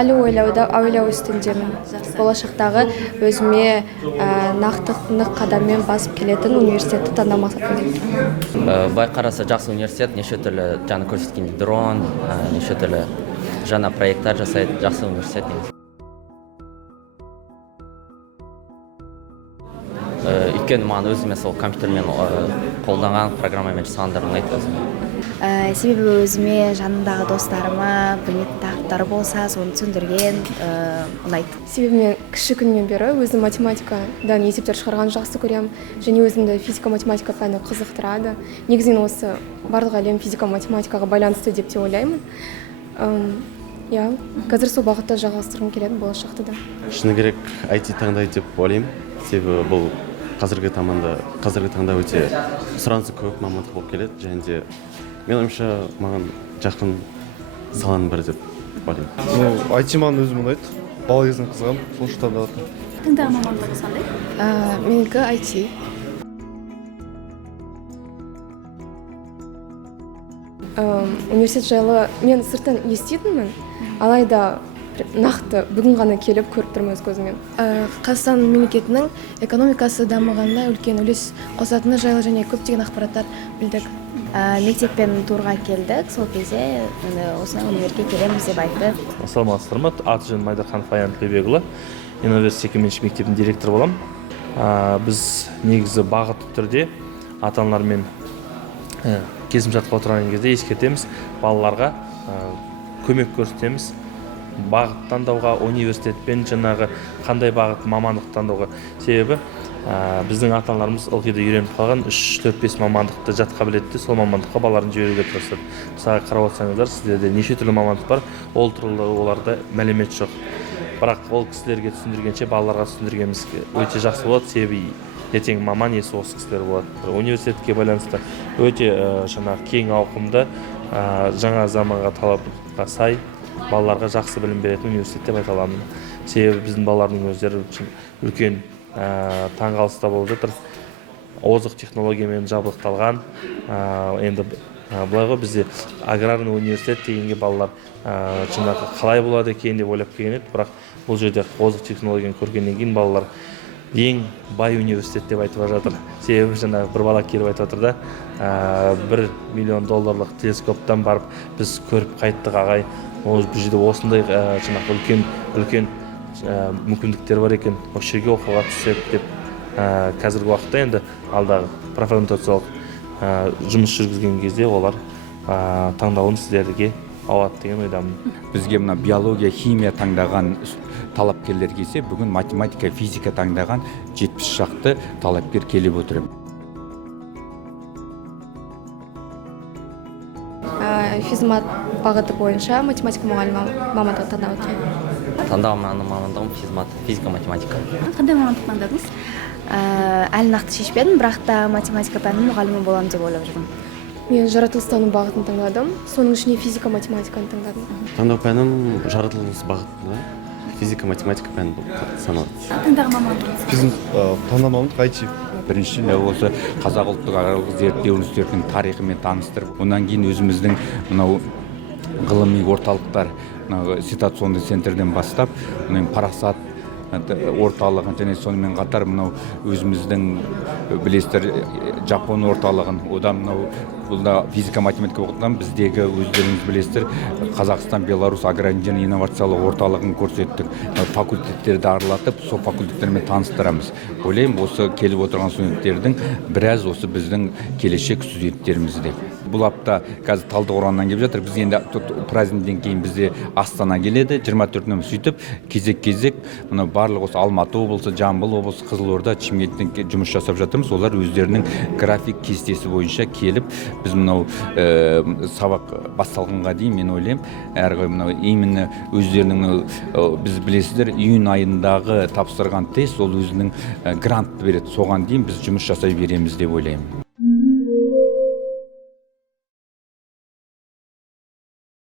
әлі ойлау үстіндемін. Болашақтағы өзіме нық қадаммен басып келетін университетті таңдау мақсатында. Бай қараса жақсы университет, неше түрлі жаңа көрсеткен дрон, неше түрлі жаңа проекттар жасайды, жақсы университет негізі. Өйткені маған өзіме сол компьютермен қолданған программамен жасағандар ұнайды өзіме. Себебі өзіме жанымдағы достарыма білмейтін тақырыптары болса, соны түсіндірген ұнайды. Себебі мен кіші күннен бері өзім математикадан есептер шығарған жақсы көремін, және өзімді физика-математика пәні қызықтырады. Негізінен осы барлық әлем физика-математикаға байланысты деп те ойлаймын. Қазір сол бағытта жалғастырғым келеді болашақта да. Шыны керек, IT таңдайды деп ойлаймын. Себебі бұл қазіргі таңда өте сұранысы көп мамандық болып келеді, және де мен ойымша маған жақын саланың бірі деп ойлаймын. IT маған өзім ұнайды. Бала кезден қызығамын, сол үшін таңдадым. Таңдаған мамандығыңыз қандай? Менікі IT. Университет жайлы мен сырттан еститінмін, алайда нақты бүгін ғана келіп көріп тұрмын өз көзіммен. Қазақстан мемлекетінің экономикасы дамығанына үлкен үлес қосатыны жайлы және көптеген ақпараттар білдік. Мектеппен турға келдік, сол кезде осындай универге келеміз деп айтты. Саламатсыздар ма? Аты-жөнім Айдарханов Аян Тілеубекұлы, Инноверситет жекеменшік мектебінің директоры боламын. Біз негізі бағытты түрде ата-аналармен келісімшартқа отырған кезде ескертеміз, балаларға көмек көрсетеміз. Бағыт таңдауға, университетпен жаңағы қандай бағыт мамандық таңдауға. Себебі біздің ата-аналарымыз ылғи да үйреніп қалған 3-4-5 мамандықты жатқа біледі, сол мамандыққа балаларын жіберуге тырысады. Мысалы қарап отырсаңыздар, сіздерде неше түрлі мамандық бар, ол туралы оларда мәлімет жоқ. Бірақ ол кісілерге түсіндіргенше балаларға түсіндіргеніміз өте жақсы болады, себебі ертең маман иесі осы кісілер болады. Университетке байланысты өте кең ауқымды, жаңа заманға талапқа сай балаларға жақсы білім беретін университет деп айта аламын. Себебі біздің балалардың өздері үлкен таңғалыста болып жатыр. Озық технологиямен жабдықталған. Енді былай ғой, бізде аграрный университет дегенге балалар қалай болады екен деп ойлап келген еді, бірақ бұл жерде озық технологияны көргеннен кейін балалар ең бай университет деп айтып жатыр. Себебі бір бала келіп айтып жатыр да, $1 миллион телескоптан барып біз көріп қайттық ағай. Бұл жерде осындай үлкен мүмкіндіктер бар екен. Осы жерге оқуға түссек деп қазіргі уақытта енді алдағы профориентациялық жұмыс жүргізген кезде олар таңдауын сіздерге алады деген ойдамын. Бізге мына биология, химия таңдаған талапкерлер келсе, бүгін математика, физика таңдаған 70 шақты талапкер келіп отыр. Физмат бағыты бойынша математика мұғалімі мамандығы таңдап отырмын. Таңдаған мамандығым физмат, физика-математика. Қандай мамандық таңдадыңыз? Әлі нақты шешпедім, бірақ та математика пәнінің мұғалімі боламын деп ойлап жүрмін. Мен жаратылыстану бағытын таңдадым, соның ішіне физика-математиканы таңдадым. Таңдау пәнім жаратылыс бағытында физика-математика пәні болып саналады. Таңдаған мамандығыңыз? Таңдаған мамандық IT. Біріншіден осы қазақ ұлттық аграрлық зерттеу институтының тарихымен таныстырып, онан кейін өзіміздің мынау ғылыми орталықтар, ситуационный центрден бастап, парасат орталығын және сонымен қатар мынау өзіміздің білесіздер Жапон орталығын, одан мынау бұлда физика-математика оқытқан біздегі өздеріңіз білесіздер Қазақстан, Беларусь агроинженерлік инновациялық орталығын көрсеттік. Факультеттерді аралатып, сол факультеттермен таныстырамыз. Ойлаймын, осы келіп отырған студенттердің біраз осы біздің келешек студенттерімізде. Бұл апта қазір Талдықорғаннан келіп жатыр. Біз енді праздниктен кейін бізде Астана келеді, 24-нен сөйтіп кезек-кезек мына барлық осы Алматы облысы, Жамбыл облысы, Қызылорда, Шымкенттен жұмыс жасап жатырмыз. Олар өздерінің график кестесі бойынша келіп, біз мынау сабақ басталғанға дейін мен ойлаймын, әрі мынау именно өздерінің біз білесіздер июнь айындағы тапсырған тест, ол өзінің грантты береді. Соған дейін біз жұмыс жасай береміз деп ойлаймын.